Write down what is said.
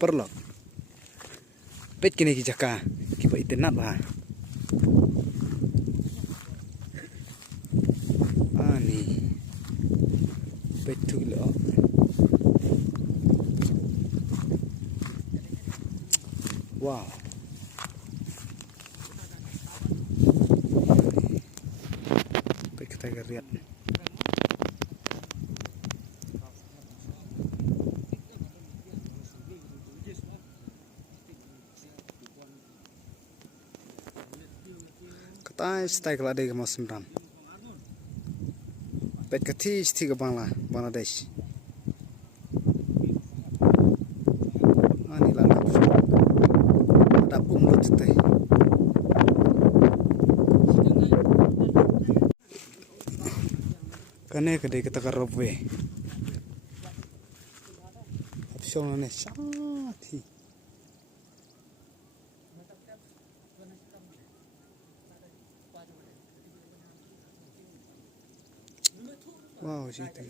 perlo pet kini ki jaka ki pa itenat ba ani pet tu lo wow pet kita geriat stay kalau ada musim ram. Pet keti ke Bangladesh. Ani lah ada pun mulut teh. Kene kedai kita kerobwe. Option ane sangat. Wow, situ.